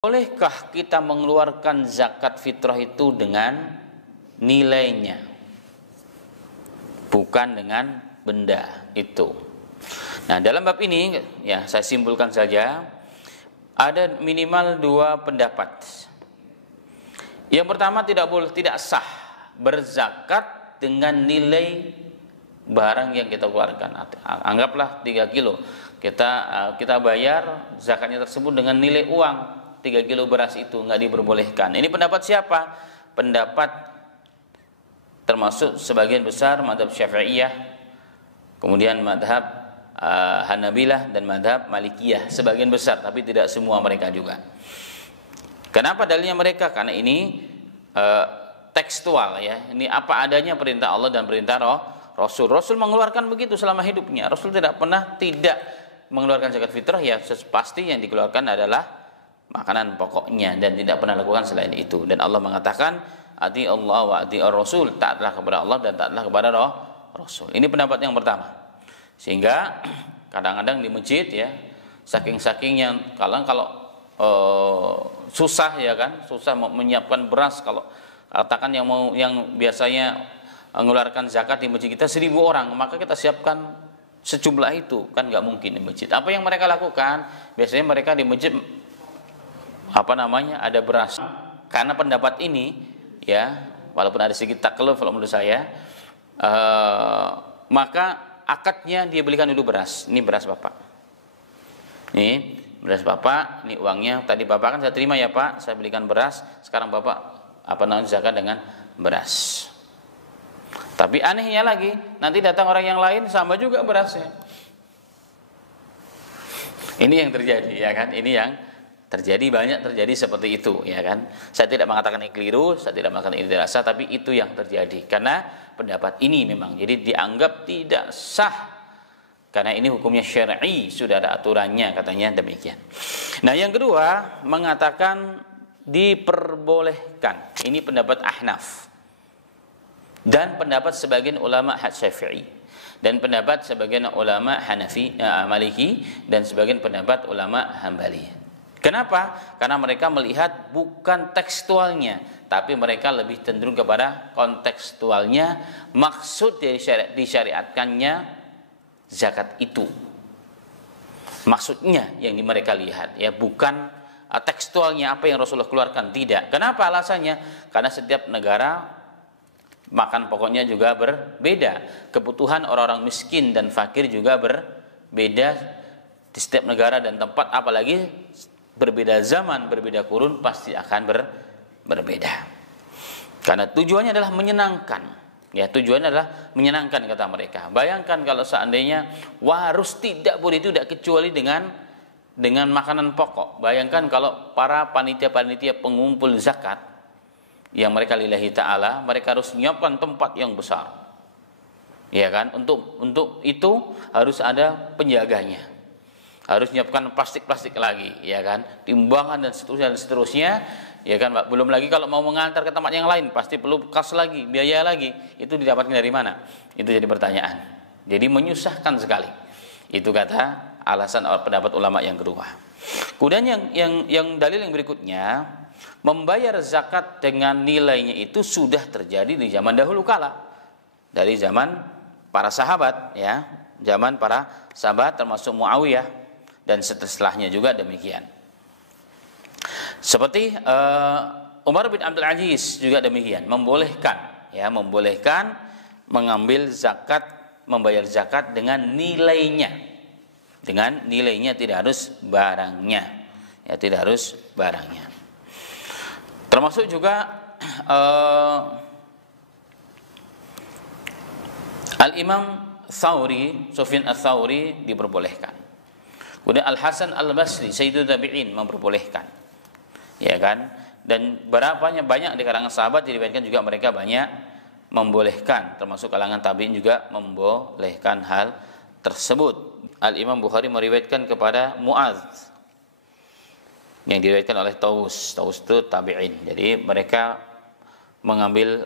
Bolehkah kita mengeluarkan zakat fitrah itu dengan nilainya, bukan dengan benda itu? Nah, dalam bab ini ya saya simpulkan saja, ada minimal dua pendapat. Yang pertama, tidak sah berzakat dengan nilai barang yang kita keluarkan. Anggaplah 3 kilo. Kita bayar zakatnya tersebut dengan nilai uang 3 kilo beras, itu nggak diperbolehkan. Ini pendapat siapa? Pendapat termasuk sebagian besar mazhab Syafi'iyah, kemudian mazhab Hanabilah dan mazhab Malikiyah, sebagian besar, tapi tidak semua mereka juga. Kenapa dalilnya mereka? Karena ini tekstual ya. Ini apa adanya perintah Allah dan perintah Rasul. Rasul mengeluarkan begitu selama hidupnya. Rasul tidak pernah tidak mengeluarkan zakat fitrah, ya pasti yang dikeluarkan adalah makanan pokoknya dan tidak pernah lakukan selain itu. Dan Allah mengatakan, ati Allah wa ati ar-rasul, taatlah kepada Allah dan taatlah kepada Rasul. Ini pendapat yang pertama. Sehingga kadang-kadang di masjid ya, saking yang kalau susah ya kan, susah menyiapkan beras, kalau katakan yang biasanya mengeluarkan zakat di masjid kita 1.000 orang, maka kita siapkan sejumlah itu, kan nggak mungkin di masjid. Apa yang mereka lakukan? Biasanya mereka di masjid ada beras. Karena pendapat ini ya, walaupun ada sedikit taklif kalau menurut saya, maka akadnya dia belikan dulu beras. Ini beras Bapak, ini beras Bapak, ini uangnya. Tadi Bapak kan saya terima ya Pak, saya belikan beras. Sekarang Bapak zakat dengan beras. Tapi anehnya lagi, nanti datang orang yang lain sama juga berasnya. Ini yang terjadi ya kan, ini yang terjadi, banyak terjadi seperti itu ya kan. Saya tidak mengatakan ini keliru, saya tidak mengatakan ini tidak sah, tapi itu yang terjadi karena pendapat ini memang jadi dianggap tidak sah karena ini hukumnya syar'i, sudah ada aturannya, katanya demikian. Nah, yang kedua mengatakan diperbolehkan. Ini pendapat Ahnaf dan pendapat sebagian ulama Syafi'i dan pendapat sebagian ulama Hanafi, Maliki, dan sebagian pendapat ulama Hambali. Kenapa? Karena mereka melihat bukan tekstualnya, tapi mereka lebih cenderung kepada kontekstualnya, maksud dari disyariatkannya zakat itu. Maksudnya yang mereka lihat ya, bukan tekstualnya apa yang Rasulullah keluarkan, tidak. Kenapa alasannya? Karena setiap negara makan pokoknya juga berbeda. Kebutuhan orang-orang miskin dan fakir juga berbeda di setiap negara dan tempat, apalagi berbeda zaman, berbeda kurun, pasti akan berbeda. Karena tujuannya adalah menyenangkan. Ya, tujuannya adalah menyenangkan kata mereka. Bayangkan kalau seandainya harus tidak boleh itu tidak kecuali dengan makanan pokok. Bayangkan kalau para panitia-panitia pengumpul zakat yang mereka lillahi ta'ala, mereka harus menyiapkan tempat yang besar. Ya kan? Untuk itu harus ada penjaganya. Harus menyiapkan plastik-plastik lagi, ya kan, timbangan dan seterusnya, ya kan, Pak. Belum lagi kalau mau mengantar ke tempat yang lain, pasti perlu kas lagi, biaya lagi. Itu didapatkan dari mana? Itu jadi pertanyaan. Jadi menyusahkan sekali. Itu kata alasan pendapat ulama yang kedua. Kemudian yang dalil yang berikutnya, membayar zakat dengan nilainya itu sudah terjadi di zaman dahulu kala, dari zaman para sahabat, ya, zaman para sahabat termasuk Muawiyah. Dan setelahnya juga demikian. Seperti Umar bin Abdul Aziz juga demikian, membolehkan mengambil zakat, membayar zakat dengan nilainya. Dengan nilainya, tidak harus barangnya. Ya, tidak harus barangnya. Termasuk juga Al-Imam Sufyan Ats-Tsauri diperbolehkan. Kemudian Al-Hasan Al-Basri, Sayyidul Tabi'in, memperbolehkan. Ya kan? Dan banyak di kalangan sahabat diriwayatkan juga mereka banyak membolehkan, termasuk kalangan tabi'in juga membolehkan hal tersebut. Al-Imam Bukhari meriwayatkan kepada Mu'adz yang diriwayatkan oleh Taus itu tabi'in. Jadi mereka mengambil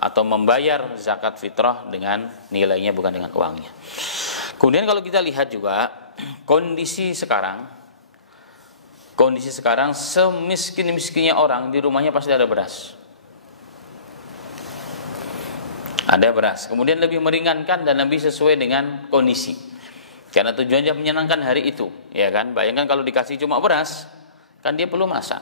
atau membayar zakat fitrah dengan nilainya, bukan dengan uangnya. Kemudian kalau kita lihat juga kondisi sekarang, Kondisi sekarang semiskin-miskinnya orang di rumahnya pasti ada beras. Ada beras. Kemudian lebih meringankan dan lebih sesuai dengan kondisi. Karena tujuannya menyenangkan hari itu, ya kan? Bayangkan kalau dikasih cuma beras, kan dia perlu masak.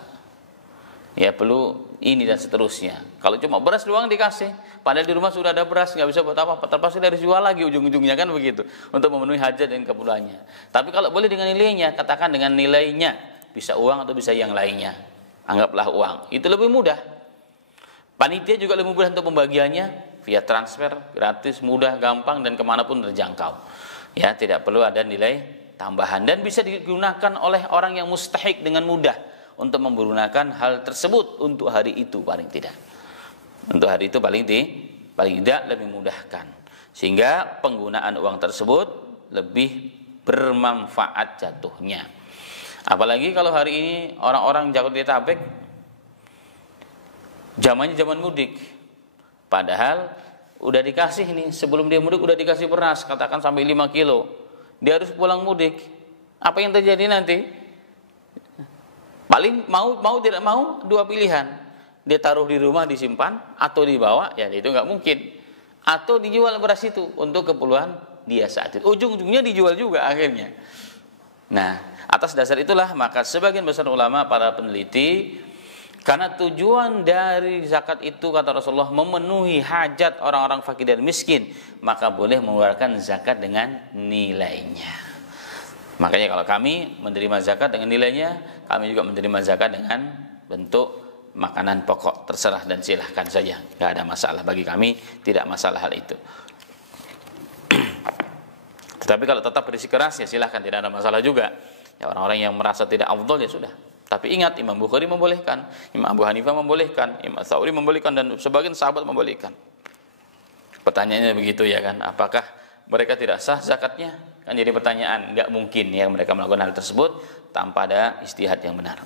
Ya perlu ini dan seterusnya. Kalau cuma beras doang dikasih, padahal di rumah sudah ada beras, nggak bisa buat apa-apa. Terpaksa dari jual lagi ujung-ujungnya, kan begitu, untuk memenuhi hajat dan keperluannya. Tapi kalau boleh dengan nilainya, katakan dengan nilainya, bisa uang atau bisa yang lainnya. Anggaplah uang. Itu lebih mudah. Panitia juga lebih mudah untuk pembagiannya via transfer, gratis, mudah, gampang, dan kemanapun terjangkau. Ya, tidak perlu ada nilai tambahan dan bisa digunakan oleh orang yang mustahik dengan mudah untuk menggunakan hal tersebut untuk hari itu paling tidak. Untuk hari itu paling tidak lebih mudahkan. Sehingga penggunaan uang tersebut lebih bermanfaat jatuhnya. Apalagi kalau hari ini orang-orang Jabodetabek zamannya zaman mudik. Padahal udah dikasih nih, sebelum dia mudik udah dikasih beras, katakan sampai 5 kilo. Dia harus pulang mudik. Apa yang terjadi nanti? Paling mau tidak mau dua pilihan. Dia taruh di rumah disimpan atau dibawa, ya itu nggak mungkin. Atau dijual beras itu untuk keperluan dia saat itu. Ujung-ujungnya dijual juga akhirnya. Nah, atas dasar itulah maka sebagian besar ulama, para peneliti, karena tujuan dari zakat itu kata Rasulullah memenuhi hajat orang-orang fakir dan miskin, maka boleh mengeluarkan zakat dengan nilainya. Makanya kalau kami menerima zakat dengan nilainya, kami juga menerima zakat dengan bentuk makanan pokok, terserah dan silahkan saja, nggak ada masalah bagi kami, tidak masalah hal itu. Tetapi kalau tetap bersikeras ya silahkan, tidak ada masalah juga. Ya, orang-orang yang merasa tidak afdol ya sudah. Tapi ingat, Imam Bukhari membolehkan, Imam Abu Hanifah membolehkan, Imam Tshauri membolehkan, dan sebagian sahabat membolehkan. Pertanyaannya begitu ya kan, apakah mereka tidak sah zakatnya? Kan jadi pertanyaan, nggak mungkin ya mereka melakukan hal tersebut tanpa ada ijtihad yang benar.